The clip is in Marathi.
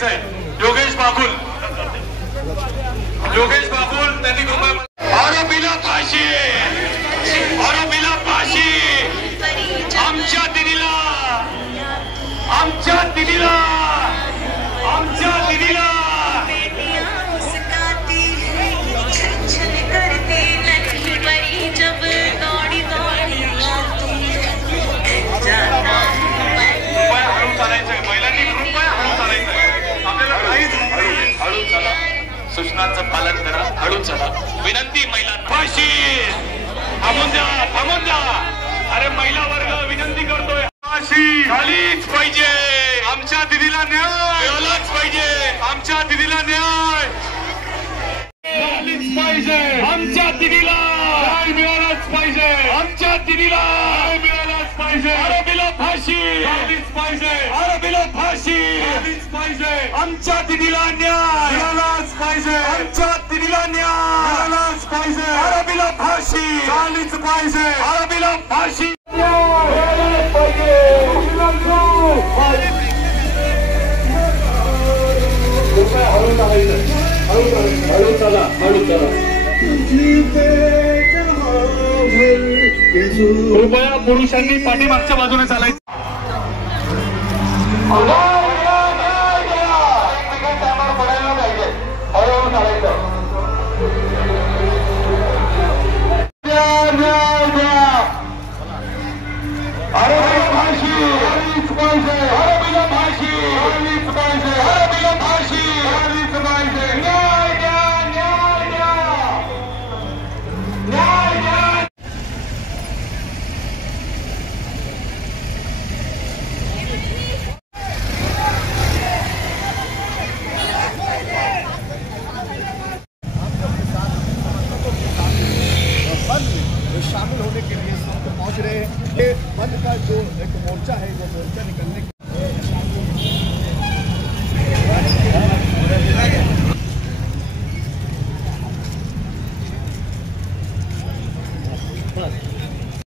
करायचंय योगेश बागुल त्यांनी आरोपीला फाशी आमच्या दिदीला सूचनांचं पालन करा, हळू चला, विनंती महिलांना. फाशी थांबून द्या. अरे महिला वर्ग विनंती करतोय, फाशी झालीच पाहिजे. आमच्या दिदीला न्याय मिळालाच पाहिजे. आमच्या दिदीला न्याय मिळालाच पाहिजे. आमच्या दिदीला न्याय मिळालाच पाहिजे. आमच्या दिदीला न्याय मिळालाच पाहिजे. आरोपीला फाशी झालीच पाहिजे. आरोपीला फाशी झालीच पाहिजे. आमच्या दिदीला न्याय मिळालाच पाहिजे. आमच्या दिदीला न्याय मिळालाच पाहिजे. आरोपीला फाशी झालीच पाहिजे. आरोपीला फाशी मिळालाच पाहिजे. हळू चला. कृपया पुरुषांनी पाठीमागच्या बाजूने चालायचं. शामिल होने के लिए पहुंच रहे हैं। बंद का जो एक मोर्चा है, वो मोर्चा निकलने